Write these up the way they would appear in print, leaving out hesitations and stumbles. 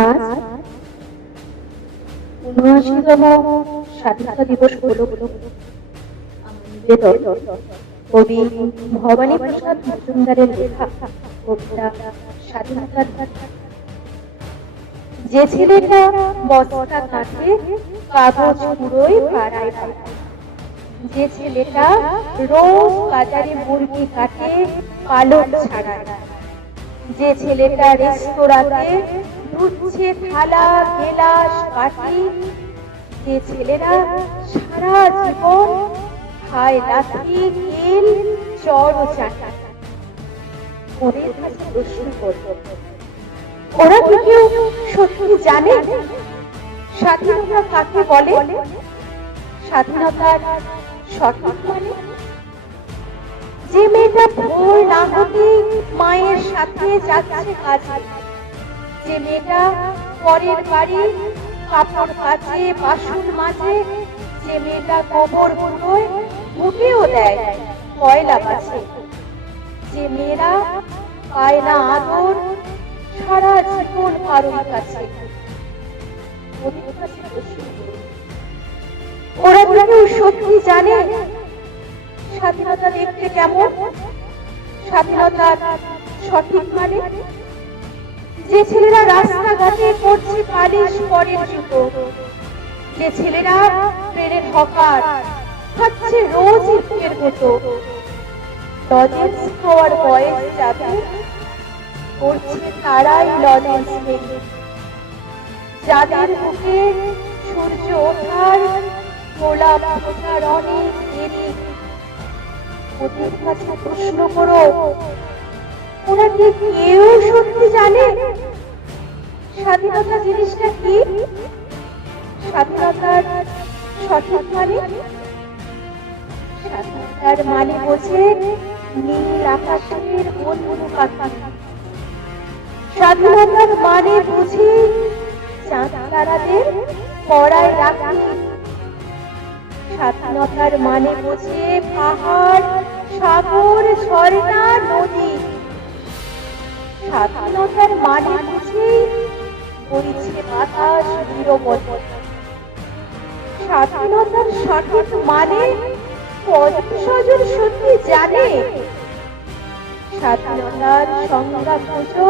আজ ৭৯তম স্বাধীনতা দিবস উপলক্ষে নিবেদন কবি ভবানী প্রসাদ মজুমদারের লেখা কবিতা স্বাধীনতার। যে ছেলেটা বস্তা কাটে কাগজ কুড়োয় পাড়ায় পাড়ায়, যে ছেলেটা রোজ বাজারে মুরগি কাটে পালক ছাড়ায়, যে ছেলেটা রেস্তোরাঁতে ধুচ্ছে থালা গেলাস বাটি, যে ছেলেরা সারা জীবন খায় লাথি কিল চড় ও চাটা, ওদের কাছে প্রশ্ন করব, ওরা কি কেউ সত্যি জানে স্বাধীনতা কাকে বলে? স্বাধীনতার সঠিক মানে? যে মেয়েটা ভোর না হতেই মায়ের সাথে যাচ্ছে কাজে, যে মেয়েটা পরের বাড়ি কাপড় কাচে বাসন মাজে, যে মেয়েটা গোবর গুঁড়োয় ঘুটেও দেয় কয়লা বাজে, যে মেয়েরা পায় না আদর সারা জীবন কারোর কাছে, ওদের কাছে প্রশ্ন করি, ওরা কি কেউ সত্যি জানে স্বাধীনতা দেখতে কেমন? স্বাধীনতার সঠিক মানে? যে ছেলেরা রাস্তাঘাটে করছে পালিশ পরের জুতো, যে ছেলেরা ট্রেনের হকার খাচ্ছে রোজ ইটের মতো, লজেন্স খাওয়ার বয়স যাবে করছে তারাই লজেন্স নেই, যাদের মুখে সূর্য ওঠার গোলাপ ফোটার অনেক দেরি, ওদের কাছে প্রশ্ন করো, ওরা কি কেউ সত্যি জানে স্বাধীনতা জিনিসটা কি? স্বাধীনতার সঠিক মানে? স্বাধীনতার মানে বোঝে নীল আকাশের বন্ধু পাখি, স্বাধীনতার মানে বুঝি চাঁদ তারাদের পড়ায় রাখি, স্বাধীনতার মানে বুঝে পাহাড় সাগর ঝর্ণা নদী, স্বাধীনতার মানে বুঝি বইছে বাতাস নীরবতা, স্বাধীনতার সঠিক মানে কজন স্বজন সত্যি জানে? স্বাধীনতার সংজ্ঞা খোঁজো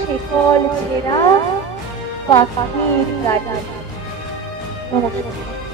শিকল ছেঁড়া পাখির গাড়ি। নমস্কার।